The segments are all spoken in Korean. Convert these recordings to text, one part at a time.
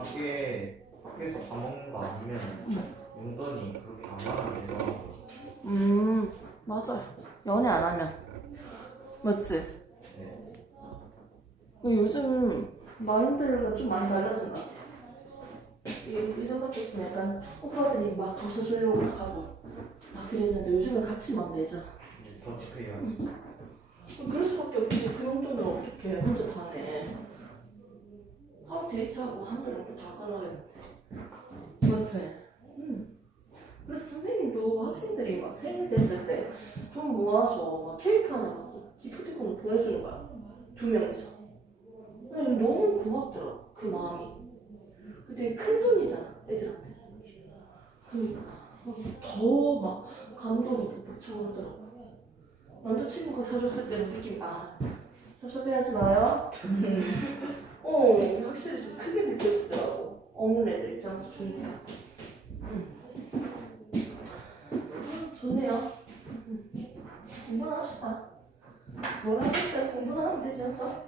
밖에서 밥 먹는 거 아니면 용돈이 그렇게 안 하면 되더라고요. 맞아요. 연애 안 하면. 맞지? 네. 요즘 마인드가 좀 많이 달라진 것 같아. 예전 같았으면 약간 오빠들이 막 더 사주려고 하고 막 그랬는데 요즘은 같이 막 내자. 더치페이 하지. 그럴 수밖에 없지. 그 용돈을 어떻게 혼자 다 내. 하루 데이트하고 하늘을 다 끊어야겠는데. 맞지? 그래서 선생님도 학생들이 막 생일 됐을 때 돈 모아서 막 케이크 하나 기프티콘을 보내주는 거야. 2명이서. 너무 고맙더라. 그 마음이. 되게 큰 돈이잖아, 애들한테. 그러니까 더 막 감동이 북벅 하더라고. 남자친구가 사줬을 때는 느낌이 섭섭해하지 마요. 확실히 좀 크게 느껴지더라고. 없는 애들 입장에서 주니까. 좋네요. 공부나 합시다. 뭘 하겠어요? 공부나 하면 되지 않죠?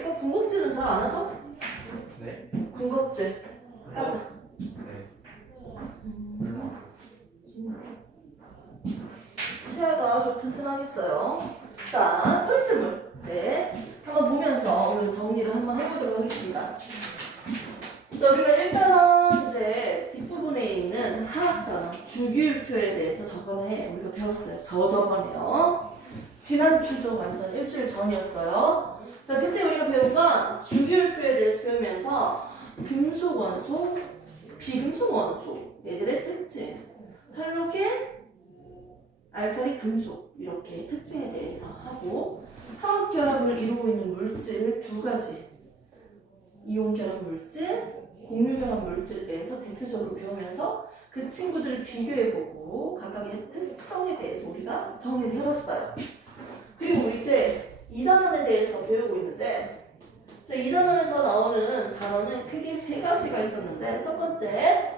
이거 군것질은 잘 안 하죠? 네? 군것질. 까자. 네. 치아가 아주 튼튼하겠어요. 자, 포인트물. 이제 한번 보면서 오늘 정리를 한번 해보도록 하겠습니다. 자, 우리가 일단은 이제 뒷부분에 있는 하학 단어, 주기율표에 대해서 저번에 우리가 배웠어요. 저번에요. 지난 주죠. 완전 일주일 전이었어요. 자, 그때 우리가 배운 건 주기율표에 대해서 배우면서 금속 원소, 비금속 원소, 얘들의 특징, 할로겐, 알칼리 금속 이렇게 특징에 대해서 하고 화학 결합을 이루고 있는 물질 2가지 이온 결합 물질, 곡류 결합 물질에 대해서 대표적으로 배우면서 그 친구들을 비교해보고 각각의 특성에 대해서 우리가 정리를 해봤어요. 그리고 우리 이제 2단원에 대해서 배우고 있는데 자, 2단원에서 나오는 단어는 크게 3가지가 있었는데 첫 번째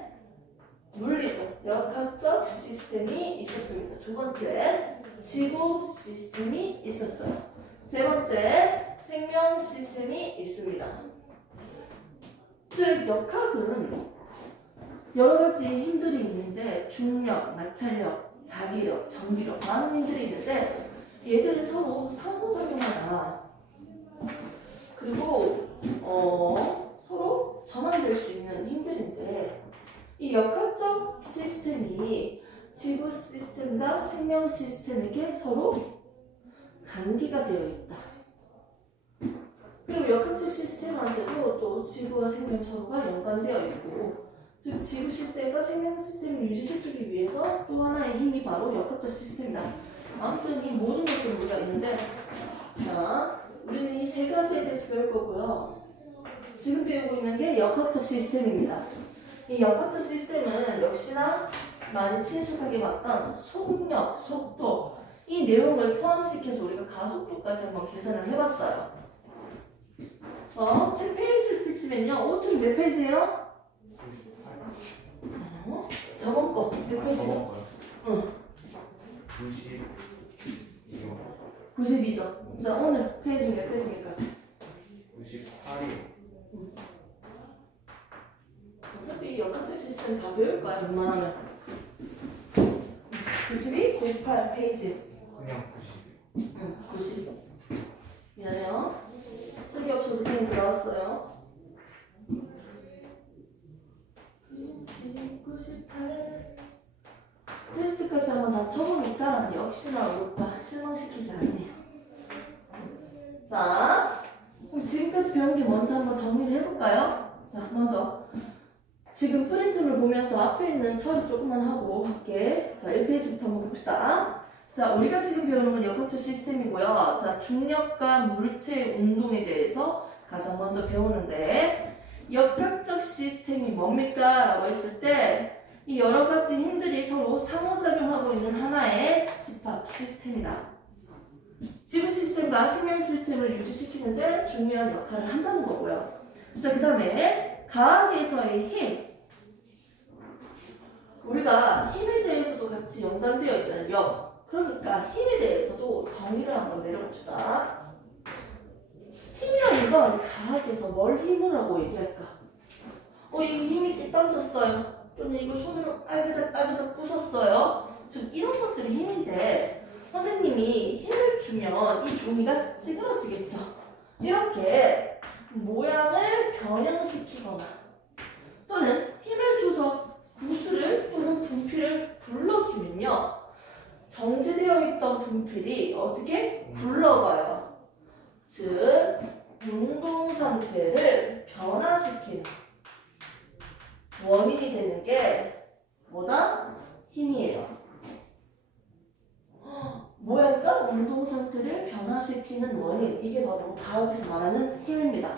물리적, 역학적 시스템이 있었습니다. 2번째, 지구 시스템이 있었어요. 3번째, 생명 시스템이 있습니다. 즉, 역학은 여러 가지 힘들이 있는데 중력, 마찰력, 자기력, 전기력 많은 힘들이 있는데 얘들은 서로 상호작용하다. 그리고 서로 전환될 수 있는 힘들인데 이 역학적 시스템이 지구 시스템과 생명 시스템에게 서로 관계가 되어 있다. 그리고 역학적 시스템한테도 또 지구와 생명 서로가 연관되어 있고 즉 지구 시스템과 생명 시스템을 유지시키기 위해서 또 하나의 힘이 바로 역학적 시스템이다. 아무튼 이 모든 것들 우리가 있는데 자, 우리는 이 3가지에 대해서 배울 거고요. 지금 배우고 있는 게 역학적 시스템입니다. 이 역학적 시스템은 역시나 많이 친숙하게 봤던 속력, 속도 이 내용을 포함시켜서 우리가 가속도까지 한번 계산을 해봤어요. 책 페이지를 펼치면요. 오트는 몇 페이지예요? 저번 거 몇 페이지죠? 응. 92죠. 자, 오늘 페이지 몇 페이지입니까? 98이. 어차피 역학적 시스템 다 배울 거야, 웬만하면. 92, 98 페이지. 그냥 90. 응, 90. 미안해요. 책이 없어서 그냥 들어왔어요. 98. 테스트까지 한번 다 쳐보니까 역시나 오빠 실망시키지 않네요. 자, 그럼 지금까지 배운 게 뭔지 한번 정리를 해볼까요? 자, 먼저 지금 프린트를 보면서 앞에 있는 처리 조금만 하고 할게. 자, 1페이지부터 한번 봅시다. 자, 우리가 지금 배우는 건 역학적 시스템이고요. 자, 중력과 물체의 운동에 대해서 가장 먼저 배우는데 역학적 시스템이 뭡니까? 라고 했을 때 이 여러 가지 힘들이 서로 상호작용하고 있는 하나의 집합 시스템이다. 지구 시스템과 생명 시스템을 유지시키는데 중요한 역할을 한다는 거고요. 자, 그 다음에 과학에서의 힘. 우리가 힘에 대해서도 같이 연관되어 있잖아요. 그러니까 힘에 대해서도 정의를 한번 내려봅시다. 힘이라는 건 그러면 과학에서 뭘 힘이라고 얘기할까? 이 힘이 띠땅졌어요. 또는 이거 손으로 알그작 부쉈어요. 지금 이런 것들이 힘인데 선생님이 힘을 주면 이 종이가 찌그러지겠죠. 이렇게 모양을 변형시키거나 또는 힘을 줘서 구슬을 또는 분필을 굴러주면요. 정지되어 있던 분필이 어떻게 굴러가요. 즉 운동 상태를 변화시키는 원인이 되는 게 뭐다? 힘이에요. 모양과 운동 상태를 변화시키는 원인, 이게 바로 과학에서 말하는 힘입니다.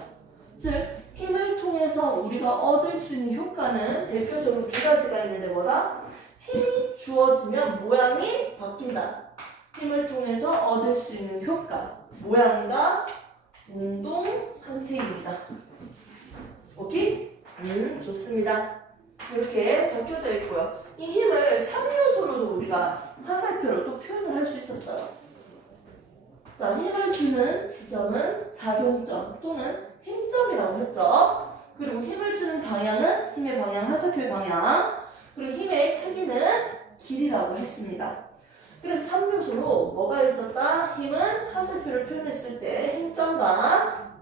즉 힘을 통해서 우리가 얻을 수 있는 효과는 대표적으로 두 가지가 있는데 뭐다? 힘이 주어지면 모양이 바뀐다. 힘을 통해서 얻을 수 있는 효과, 모양과 운동 상태입니다. 오케이? 좋습니다. 이렇게 적혀져 있고요. 이 힘을 3요소로도 우리가 화살표로 또 표현을 할 수 있었어요. 자, 힘을 주는 지점은 작용점 또는 힘점이라고 했죠. 그리고 힘을 주는 방향은 힘의 방향, 화살표의 방향. 그리고 힘의 크기는 길이라고 했습니다. 그래서 3요소로 뭐가 있었다? 힘은 화살표를 표현했을 때 힘점과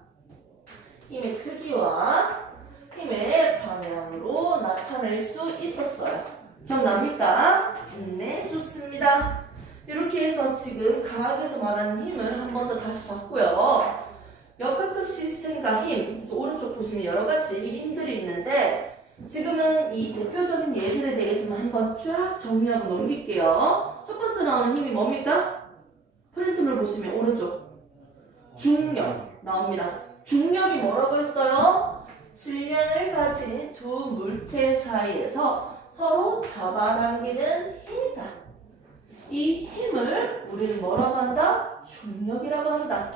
힘의 크기와 힘의 방향으로 나타낼 수 있었어요. 기억납니까? 네, 좋습니다. 이렇게 해서 지금 과학에서 말하는 힘을 한 번 더 다시 봤고요. 역학적 시스템과 힘, 그래서 오른쪽 보시면 여러 가지 힘들이 있는데 지금은 이 대표적인 예들에 대해서만 한번 쫙 정리하고 넘길게요. 첫 번째 나오는 힘이 뭡니까? 프린트물 보시면 오른쪽 중력 나옵니다. 중력이 뭐라고 했어요? 질량을 가진 두 물체 사이에서 서로 잡아당기는 힘이다. 이 힘을 우리는 뭐라고 한다? 중력이라고 한다.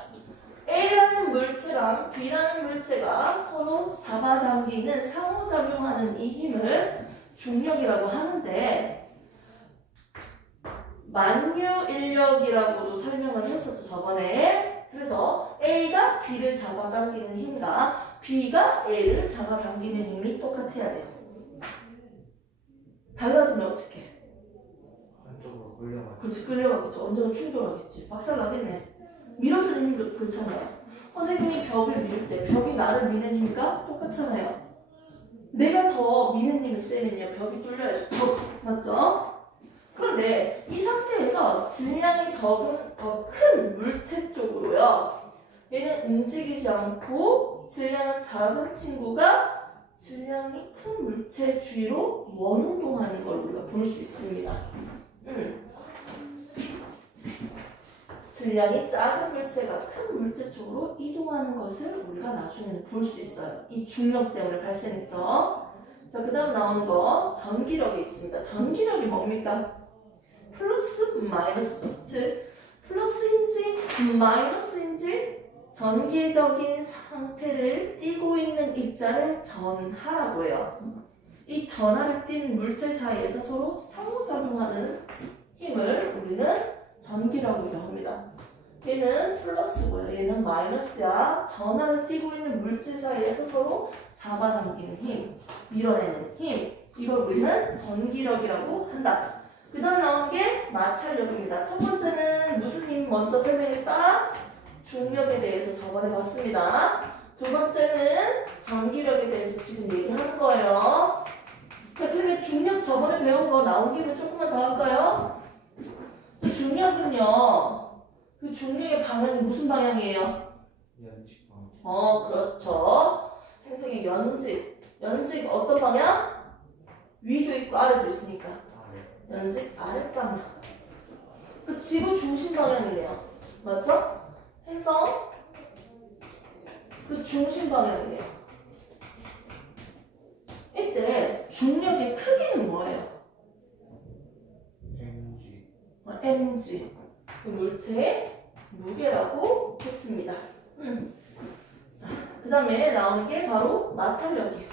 A라는 물체랑 B라는 물체가 서로 잡아당기는 상호작용하는 이 힘을 중력이라고 하는데 만유인력이라고도 설명을 했었죠, 저번에. 그래서 A가 B를 잡아당기는 힘과 B가 A를 잡아당기는 힘이 똑같아야 돼요. 달라지면 어떡해? 한쪽으로 끌려가죠. 그렇지, 끌려가겠죠. 언제나 충돌하겠지. 박살나겠네. 밀어주는 힘도 그렇잖아요. 선생님이 벽을 밀 때 벽이 나를 미는 힘과 똑같잖아요. 내가 더 미는 힘이 세면요 벽이 뚫려야죠. 맞죠? 그런데 이 상태에서 질량이 더 큰 물체 쪽으로요. 얘는 움직이지 않고 질량은 작은 친구가 질량이 큰 물체 주위로 원운동하는 걸 우리가 볼 수 있습니다. 질량이 작은 물체가 큰 물체 쪽으로 이동하는 것을 우리가 나중에는 볼 수 있어요. 이 중력 때문에 발생했죠. 자, 그 다음 나오는 거 전기력이 있습니다. 전기력이 뭡니까? 플러스 마이너스죠. 즉 플러스인지 마이너스인지 전기적인 상태를 띠고 있는 입자를 전하라고 해요. 이 전하를 띤 물체 사이에서 서로 상호작용하는 힘을 우리는 전기라고 합니다. 얘는 플러스고요. 얘는 마이너스야. 전하를 띠고 있는 물질 사이에서 서로 잡아당기는 힘, 밀어내는 힘. 이걸 우리는 전기력이라고 한다. 그 다음 나온 게 마찰력입니다. 첫 번째는 무슨 힘 먼저 설명했다? 중력에 대해서 저번에 봤습니다. 두 번째는 전기력에 대해서 지금 얘기하는 거예요. 자, 그러면 중력 저번에 배운 거 나온 김에 조금만 더 할까요? 중력은요, 그 중력의 방향이 무슨 방향이에요? 연직 방향. 그렇죠. 행성의 연직. 연직 어떤 방향? 위도 있고 아래도 있으니까. 연직 아랫방향. 그 지구 중심 방향이네요. 맞죠? 행성 그 중심 방향이네요. 이때 중력의 크기는 뭐예요? mg. 그 물체의 무게라고 했습니다. 자, 그 다음에 나오는 게 바로 마찰력이에요.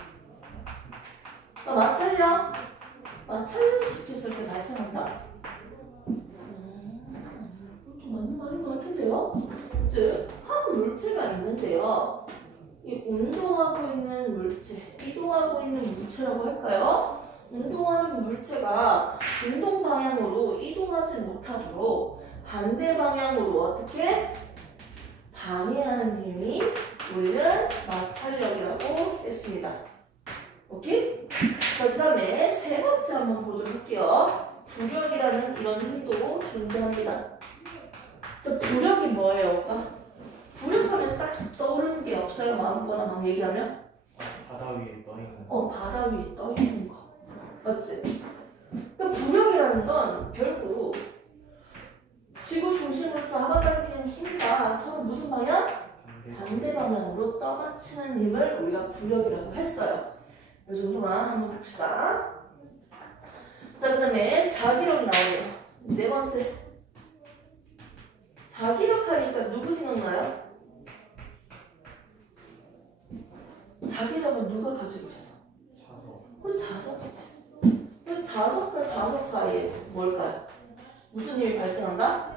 자, 마찰력 시켰을 때 발생한다. 그것도 맞는 말인 것 같은데요? 즉, 한 물체가 있는데요. 이 운동하고 있는 물체, 이동하고 있는 물체라고 할까요? 운동하는 물체가 운동 방향으로 이동하지 못하도록 반대 방향으로 어떻게 방해하는 힘이 우리는 마찰력이라고 했습니다. 오케이? 자, 그 다음에 세 번째 한번 보도록 할게요. 부력이라는 이런 힘도 존재합니다. 자, 부력이 뭐예요, 오빠? 부력하면 딱 떠오르는 게 없어요? 마음껏 막 얘기하면? 바다 위에 떠 있는 거. 바다 위에 떠 있는 거. 맞지? 그러니까 부력이라는 건 결국 지구 중심으로 잡아당기는 힘과 서로 무슨 방향? 반대 방향으로 떠받치는 힘을 우리가 부력이라고 했어요. 이 정도만 한번 봅시다. 자, 그 다음에 자기력이 나오네요. 네 번째. 자기력 하니까 누구 생각나요? 자기력은 누가 가지고 있어? 차서. 우리 자석이지. 근데 자석과 자석 사이에 뭘까요? 무슨 일이 발생한다?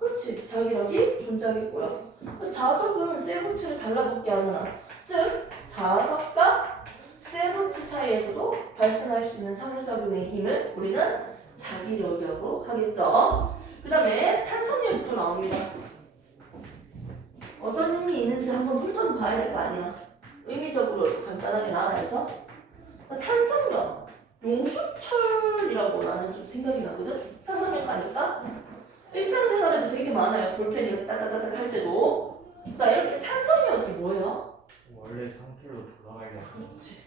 그렇지. 자기력이 존재하겠고요. 자석은 쇠붙이를 달라붙게 하잖아. 즉, 자석과 쇠붙이 사이에서도 발생할 수 있는 상호작용의 힘을 우리는 자기력이라고 하겠죠. 그 다음에 탄성력이 또 나옵니다. 어떤 힘이 있는지 한번 훑어는 봐야 될 거 아니야. 의미적으로 간단하게 나와야죠. 탄성력, 용수철이라고 나는 좀 생각이 나거든. 탄성력 아닐까? 일상생활에도 되게 많아요. 볼펜이 따닥따닥 할 때도. 자, 이렇게 탄성력이 뭐예요? 원래 상태로 돌아가게 하는. 그렇지.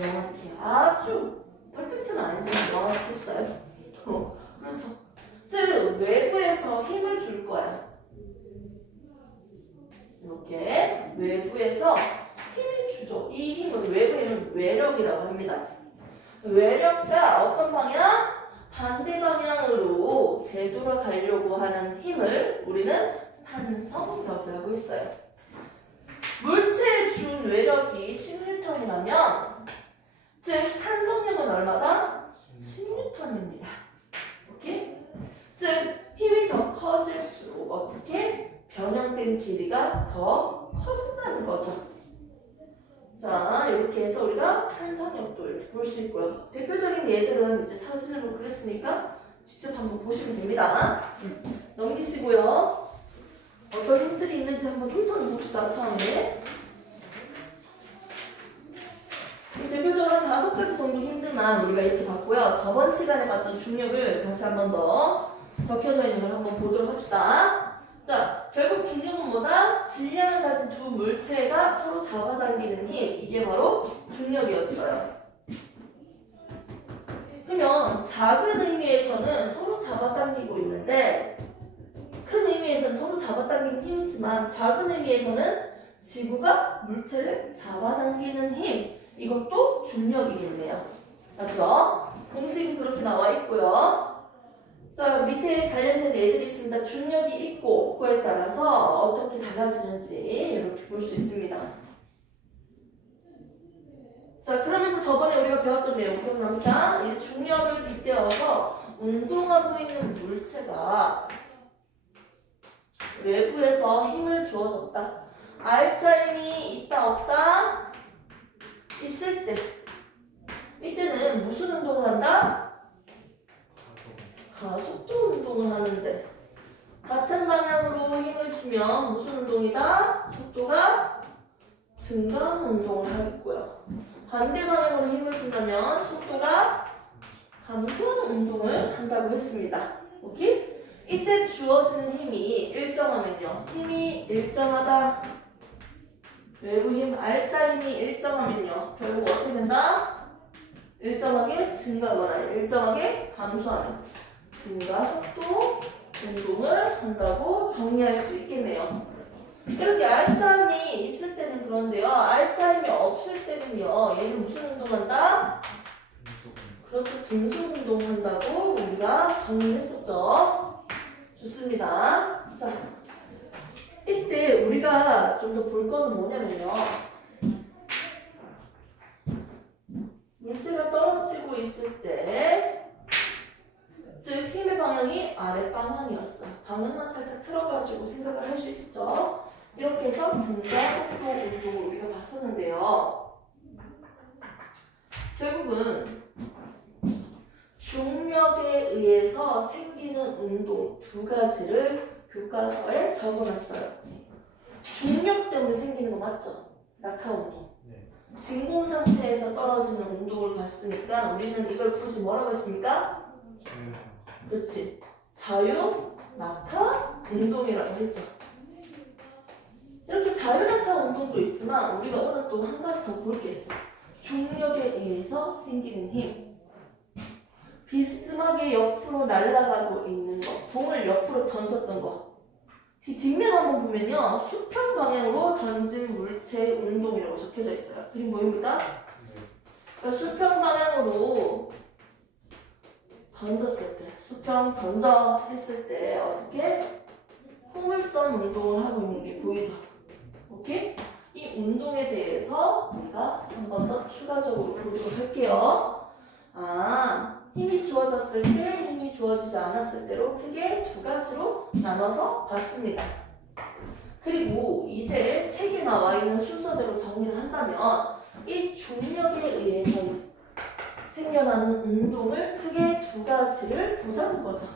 명확히 아주 퍼펙트는 아니지만 명확했어요. 그렇죠. 즉, 외부에서 힘을 줄 거야. 이렇게 외부에서 힘을 주죠. 이 힘은 외부의 힘은 외력이라고 합니다. 외력과 어떤 방향? 반대 방향으로 되돌아가려고 하는 힘을 우리는 탄성력이라고 했어요. 물체에 준 외력이 10N이라면 즉 탄성력은 얼마다? 10N입니다. 오케이? 즉 힘이 더 커질수록 어떻게? 변형된 길이가 더 커진다는 거죠. 자, 이렇게 해서 우리가 탄성력도 이렇게 볼 수 있고요. 대표적인 예들은 이제 사진으로 그렸으니까 직접 한번 보시면 됩니다. 넘기시고요. 어떤 힘들이 있는지 한번 훑어봅시다. 처음에. 대표적으로 한 5가지 정도 힘들만 우리가 이렇게 봤고요. 저번 시간에 봤던 중력을 다시 한번 더 적혀져 있는 걸 한번 보도록 합시다. 자, 결국 중력은 뭐다? 질량을 가진 두 물체가 서로 잡아당기는 힘. 이게 바로 중력이었어요. 그러면 작은 의미에서는 서로 잡아당기고 있는데 큰 의미에서는 서로 잡아당기는 힘이지만 작은 의미에서는 지구가 물체를 잡아당기는 힘. 이것도 중력이겠네요. 맞죠? 공식은 그렇게 나와 있고요. 자, 밑에 관련된 애들이 있습니다. 중력이 있고 없고에 따라서 어떻게 달라지는지 이렇게 볼 수 있습니다. 자, 그러면서 저번에 우리가 배웠던 내용 기억납니까? 이 중력을 빗대어서 운동하고 있는 물체가 외부에서 힘을 주어졌다. R자 힘이 있다 없다? 있을 때 이때는 무슨 운동을 한다? 가속도 운동을 하는데 같은 방향으로 힘을 주면 무슨 운동이다? 속도가 증가하는 운동을 하겠고요. 반대 방향으로 힘을 준다면 속도가 감소하는 운동을 한다고 했습니다. 오케이? 이때 주어지는 힘이 일정하면요. 힘이 일정하다. 외부 힘, R자 힘이 일정하면요. 결국 어떻게 된다? 일정하게 증가하거나 일정하게 감소하는 증가 속도 운동을 한다고 정리할 수 있겠네요. 이렇게 R자 힘이 있을 때는 그런데요. R자 힘이 없을 때는요. 얘는 무슨 운동한다? 그렇죠. 등속 운동한다고 우리가 정리했었죠. 좋습니다. 자, 이때 우리가 좀 더 볼 거는 뭐냐면요. 물체가 떨어지고 있을 때 즉 힘의 방향이 아랫 방향이었어요. 방향만 살짝 틀어가지고 생각을 할 수 있었죠. 이렇게 해서 등가 속도 운동을 우리가 봤었는데요. 결국은 중력에 의해서 생기는 운동 두 가지를 교과서에 적어놨어요. 중력 때문에 생기는 거 맞죠? 낙하 운동. 네. 진공 상태에서 떨어지는 운동을 봤으니까 우리는 이걸 굳이 뭐라고 했습니까? 그렇지. 자유 낙하 운동이라고 했죠. 이렇게 자유 낙하 운동도 있지만 우리가 오늘 또 한 가지 더 볼 게 있어요. 중력에 의해서 생기는 힘. 비스듬하게 옆으로 날아가고 있는 거. 공을 옆으로 던졌던 거. 뒷면 한번 보면요. 수평 방향으로 던진 물체의 운동이라고 적혀져 있어요. 그림 보입니다? 그러니까 수평 방향으로 던졌을 때, 수평 던져 했을 때 어떻게 포물선 운동을 하고 있는 게 보이죠? 오케이? 이 운동에 대해서 우리가 한 번 더 추가적으로 보도록 할게요. 힘이 주어졌을 때, 힘이 주어지지 않았을 때로 크게 두 가지로 나눠서 봤습니다. 그리고 이제 책에 나와 있는 순서대로 정리를 한다면 이 중력에 의해서 생겨나는 운동을 크게 두 가지를 보자는 거죠.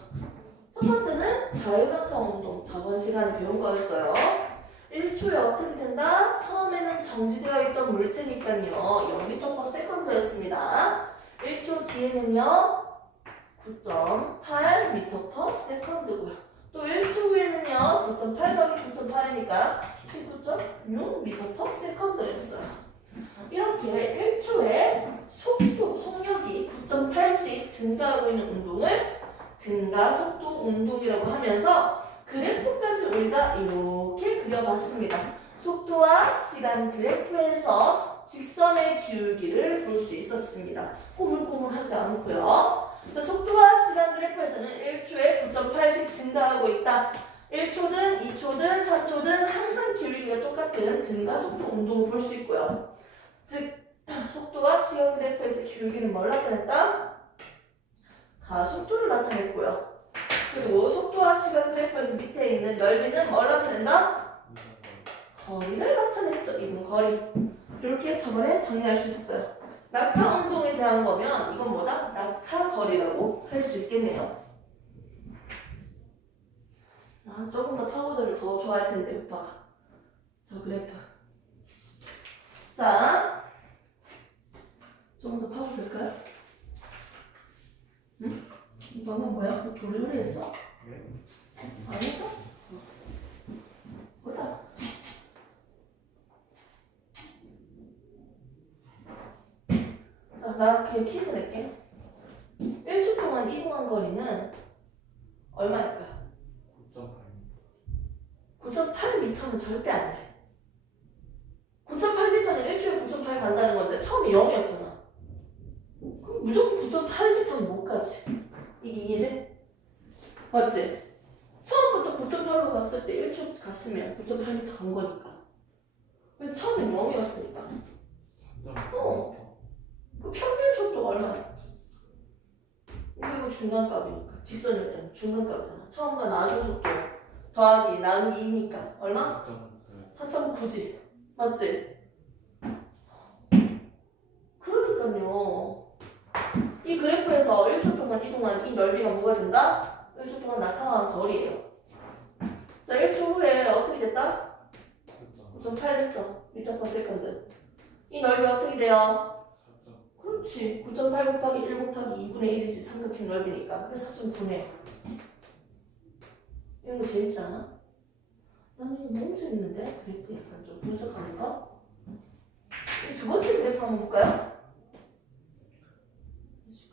첫 번째는 자유낙하 운동. 저번 시간에 배운 거였어요. 1초에 어떻게 된다? 처음에는 정지되어 있던 물체니까요. 0m/s였습니다. 1초 뒤에는요. 9.8m/s고요. 또 1초 후에는요. 9.8 더하기 9.8이니까 19.6m/s였어요. 이렇게 1초에 속력이 9.8씩 증가하고 있는 운동을 등가 속도 운동이라고 하면서 그래프까지 우리가 이렇게 그려봤습니다. 속도와 시간 그래프에서 직선의 기울기를 볼 수 있었습니다. 꼬물꼬물하지 않고요. 자, 속도와 시간 그래프에서는 1초에 9.8씩 증가하고 있다. 1초든 2초든 4초든 항상 기울기가 똑같은 등가 속도 운동을 볼 수 있고요. 즉 속도와 시간 그래프에서 기울기는 뭘 나타냈다? 가속도를 나타냈고요. 그리고 속도와 시간 그래프에서 밑에 있는 넓이는 뭘 나타낸다? 거리를 나타냈죠. 이분 거리. 이렇게 저번에 정리할 수 있었어요. 낙하 운동에 대한 거면 이건 뭐다? 낙하 거리라고 할 수 있겠네요. 조금 더 파고들을 더 좋아할 텐데 오빠가. 저 그래프. 자, 조금 더 파고들까요? 응? 이거는 뭐야? 너 도리도리 했어? 아니죠? 보자. 자, 나 그냥 퀴즈 낼게. 1초 동안 이동한 거리는 얼마일까요? 9.8m는 절대 안 돼. 9.8m는 1초에 9.8 간다는 건데 처음에 0이었잖아. 그럼 무조건 9.8m는 못 가지. 이게 이해돼? 맞지? 처음부터 9.8로 갔을 때 1초 갔으면 9.8m 간 거니까. 근데 처음엔 0이었으니까. 그 평균 속도가 얼마야? 이거 중간값이니까. 직선일 때는 중간값이잖아. 처음과 나중 속도 더하기 나누기 2니까 얼마? 4.9지. 맞지? 그러니까요. 이 그래프에서 1초 동안 이동한 이 넓이가 뭐가 된다? 1초 동안 낙하한 거리예요. 자, 1초 후에 어떻게 됐다? 9.8 됐죠? m/s. 이 넓이 어떻게 돼요? 그렇지. 9.8 곱하기 1 곱하기 2분의 1이지. 삼각형 넓이니까. 그래서 4.9네요. 이런 거 재밌지 않아? 나는 이거 너무 재밌는데? 그래프 약간 좀 분석하는 거? 두 번째 그래프 한번 볼까요?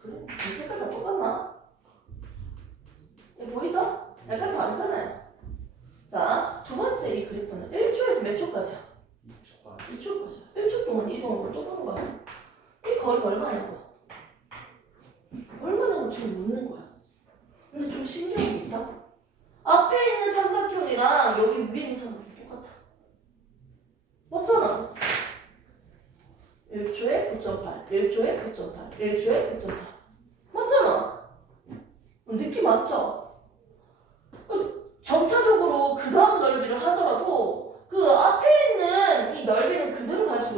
그래? 이 색깔 다 똑같나? 이거 보이죠? 약간 다르잖아요. 자, 두 번째 이 그래프는 1초에서 몇 초까지야? 2초까지야. 1초 동안 이동한 걸 또 보는 거야. 이 거리가 얼마냐고? 얼마냐고 지금 묻는 거야. 근데 좀 신기한 게 있다. 앞에 있는 삼각형이랑 여기 위에 있는 삼각형이 똑같아. 맞잖아. 1초에 9.8, 1초에 9.8, 1초에 9.8. 맞잖아. 느낌 맞죠? 점차적으로 그 다음 넓이를 하더라도 그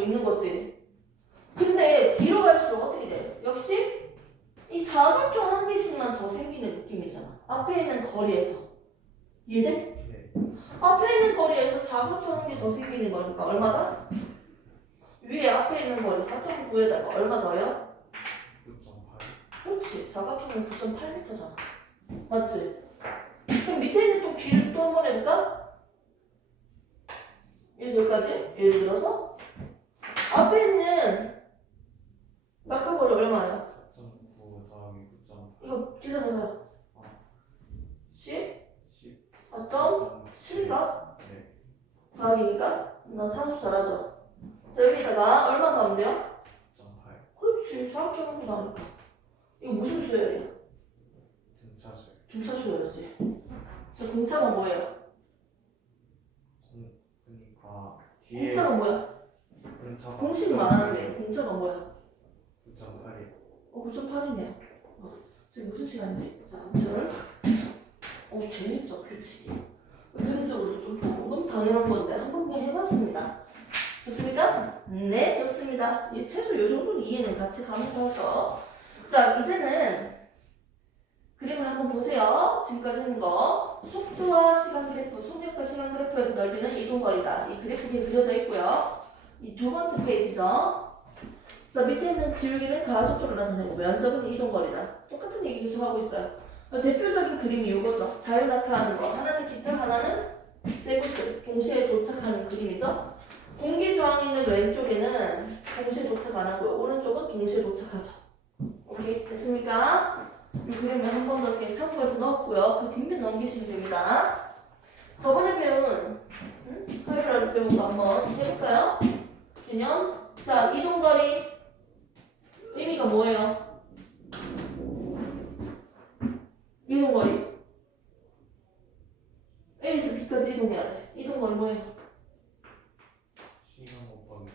있는 거지. 근데 뒤로 갈수록 어떻게 돼? 역시 이 사각형 한 개씩만 더 생기는 느낌이잖아. 앞에 있는 거리에서. 이해돼? 네. 앞에 있는 거리에서 사각형 한 개 더 생기는 거니까 얼마다? 위에 앞에 있는 거리 4.9에다가 얼마 더요? 9.8. 그렇지. 사각형은 9.8m잖아. 맞지? 그럼 밑에 있는 또 길을 또 한 번 해볼까? 여기까지? 예를 들어서 앞에 있는 낙하거리 얼마예요? 4.9 더하기 9.8. 이거 계산해봐요. 10? 10. 4.7가? 네. 더하기니까? 나 산수 잘하죠? 자, 여기다가 얼마 더하면 돼요? 9.8. 그렇지. 사각형 한 개 나오니까. 이거 무슨 수열이야? 등차수. 등차 수열이지. 자, 공차가 뭐예요? 그러니까 뒤에 공차가 뭐야? 등차가 공식 말하는 공차가 뭐야? 9.8이. 9.8이네요. 지금 무슨 시간이지? 자, 아무튼 재밌죠? 그치? 그림적으로 좀 방금 당연한 건데 한번 그냥 해봤습니다. 좋습니까? 네, 좋습니다. 최소 이 정도는 이해는 같이 가면서 하죠. 자, 이제는 그림을 한번 보세요. 지금까지 했는 거. 속도와 시간 그래프, 속력과 시간 그래프에서 넓이는 이동거리다. 이 그래프가 그려져 있고요. 이 두 번째 페이지죠. 자, 밑에 있는 기울기는 가속도를 나타내고 면적은 이동거리다. 똑같은 얘기 계속 하고 있어요. 대표적인 그림이 이거죠. 자율낙하하는 거. 하나는 깃털, 하나는 쇠구슬. 동시에 도착하는 그림이죠. 공기 저항이 있는 왼쪽에는 동시에 도착 안 하고요. 오른쪽은 동시에 도착하죠. 오케이? 됐습니까? 이 그림을 한 번 더 이렇게 참고해서 넣었고요. 그 뒷면 넘기시면 됩니다. 저번에 배운 화요일날 배운 거 한번 해볼까요? 개념. 자, 이동거리 의미가 뭐예요? 이동거리 A에서 B까지 이동해야 돼. 이동거리 뭐예요? 시간 곱하기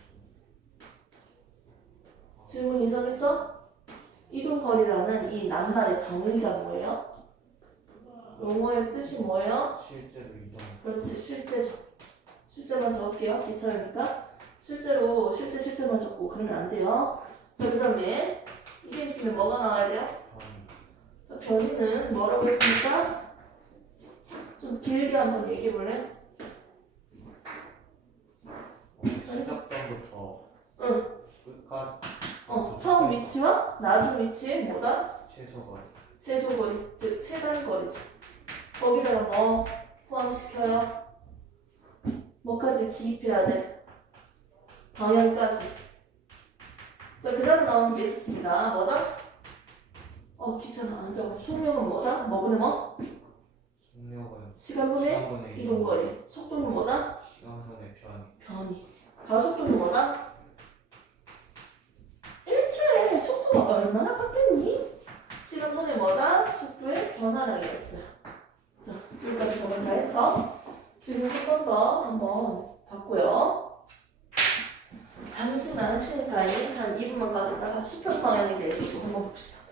질문 이상했죠? 이동거리라는 이 낱말의 정의가 뭐예요? 용어의 뜻이 뭐예요? 실제로 이동. 그렇지, 실제죠. 실제만 적을게요. 귀찮으니까. 실제만 적고 그러면 안 돼요. 자, 그 다음에 이게 있으면 뭐가 나와야 돼요? 자, 변이는 뭐라고 했습니까? 좀 길게 한번 얘기해 볼래? 시작점부터 응. 끝까지. 처음 위치와 나중 위치의 뭐다? 최소거리. 최소거리, 즉 최단거리죠. 거기다가 뭐 포함시켜요? 뭐까지 기입해야 돼? 방향까지. 자, 그 다음에 나오는 게 있었습니다. 뭐다? 귀찮아. 안 적어. 속력은 뭐다? 뭐분의 뭐? 속력은 시간분의 이동거리. 속도는 뭐다? 시간분의 변이. 가속도는 뭐다? 일체의 속도가 얼마나 바뀌니? 시간분의 뭐다? 속도의 변화량이 있어요. 자, 여기까지 저번 다 했죠? 지금 한 번 더 한번 봤고요. 잠시만 쉬는 타임 한 2분만 가졌다가 수평 방향에 대해서 또 한번 봅시다.